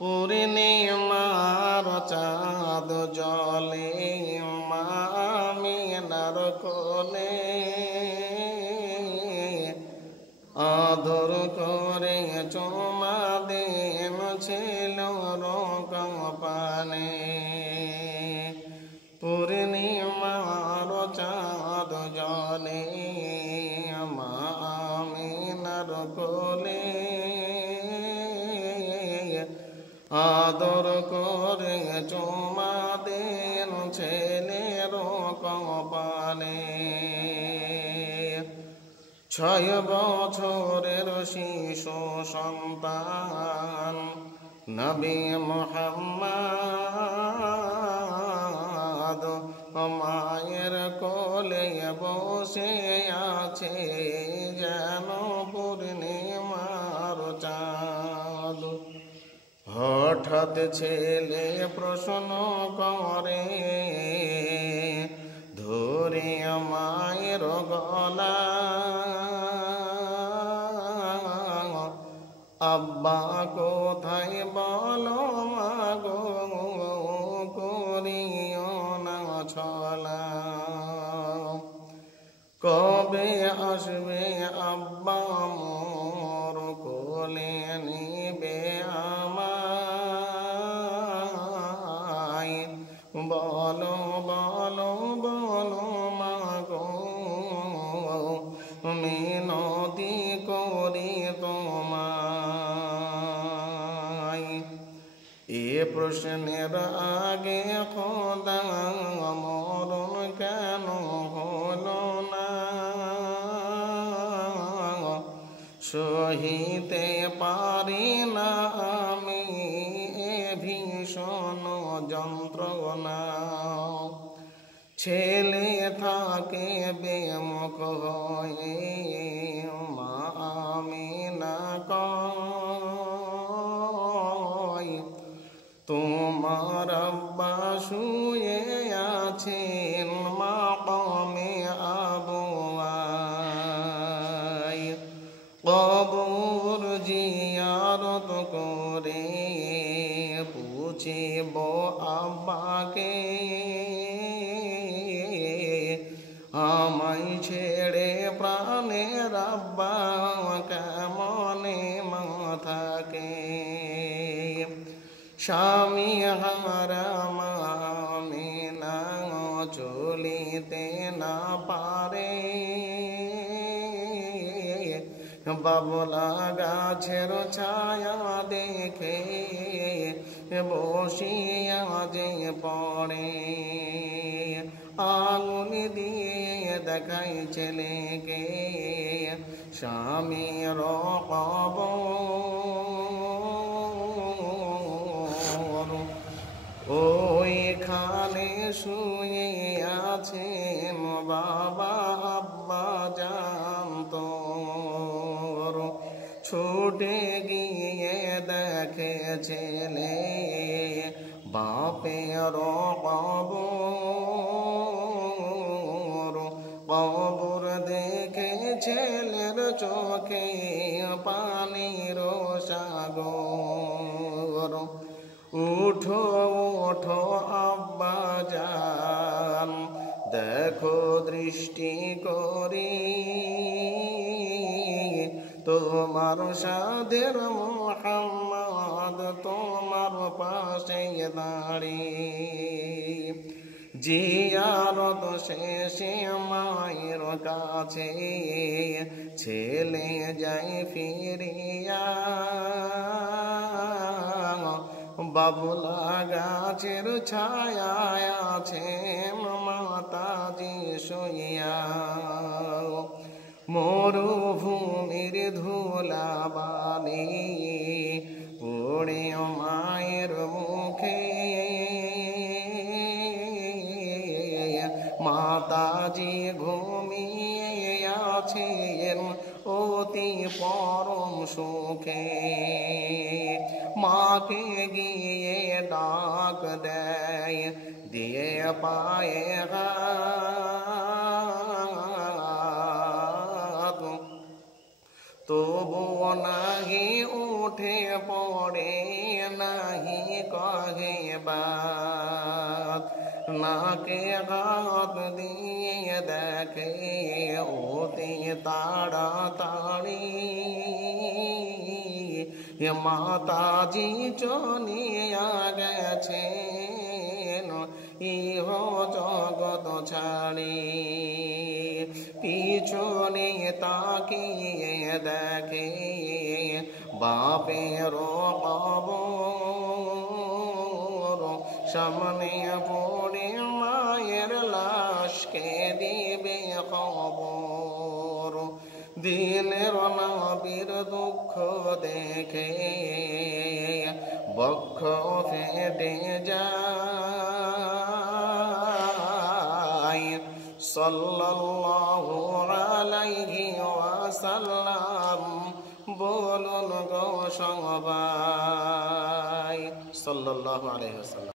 পূর্ণিমার চাঁদ জলে মা আমিনার কোলে আদর করে চুমা দেন ছিল রকম পানে। পূর্ণিমার চাঁদ জলে মা আমিনার কোলে আদর করে চুমা দেন ছেলের কপালে। 6 বছরের শিশু সন্তান নবী মুহাম্মদ মায়ের কোলে বসে আছে যেন পূর্ণিমার চাঁদ। হঠাৎ ছেলে প্রশ্ন করে ধরে মায়ের গলা, আব্বা কোথায় বলো মাগো, করিও না ছলা। কবে আসবে আব্বা মোর কোলে নিবে আমায়, বলো বলো বলো মাগো, মিনতি করি তোমায়। এ প্রশ্নের আগে খোদা মরণ কেন হলো না, সহিতে পারি না আমি এ ভীষণ যন্ত্রণা। ছেলে থাকে বেমুখ হয়ে মা আমিনা কয়, তোমার আব্বা শুয়ে আছেন মাকামে আবওয়ায়। কবর জিয়ারত করে পুছিব আব্বাকে, আমায় ছেড়ে প্রাণের আব্বা কেমনে মাথাকে। স্বামী হারা আমিনা চলিতে না পারে, বাবলা গাছের ছায়া দেখে বসিয়া যে পড়ে। আগুন দিয়ে দেখাই ছেলেকে স্বামীর কবর, ওইখানে শুয়ে আছেন বাবা আব্বা জানত। ছুটে গিয়ে দেখে ছেলে বাপের কবর, কবর দেখে ছেলের চোখে পানির সাগর। উঠো উঠো আব্বা জান, দেখো দৃষ্টি করি, তোমার সাধের মুহাম্মদ তোমার পাশে দাঁড়িয়ে। জিয়ারত শেষে মায়ের কাছে ছেলে যাই ফিরিয়া, বাবুলা গাছের ছায়ায় আছে মাতাজি শুইয়া। মরুভূমির ধুলা বালি পড়ে মায়ের মুখে, মাতাজি ঘুমিয়ে আছেন অতি পরম সুখে। মাকে গিয়ে ডাক দেয় দিয়ে পায়ে হাত, তবু নাহি উঠে পড়ে নাহি কহে বাত, নাকে হাত দিয়ে দেখে অতি তাড়াতাড়ি মাতাজি চলিয়া গেছেন ইহ জগৎ ছাড়ি। পিছনে তাকিয়ে দেখে বাপের কবর, সামনে পড়ে মায়ের লাশকে দিবে খবর। দিলের নবীর দুঃখ দেখে বক্ষ ফেটে যায়। সাল্লাল্লাহু আলাইহি ওয়াসাল্লাম বলুন গো সবাই, সাল্লাল্লাহু আলাইহি ওয়াসাল্লাম।